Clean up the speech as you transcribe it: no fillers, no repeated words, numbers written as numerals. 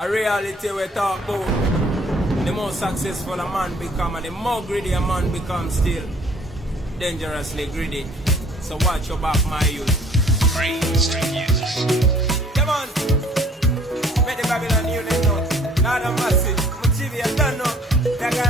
A reality we talk about. The more successful a man become and the more greedy a man becomes still. Dangerously greedy. So watch your back, my youth. Free street music. Come on. Make the Babylon unit know. Not a massive. Motivia don't know. Yeah.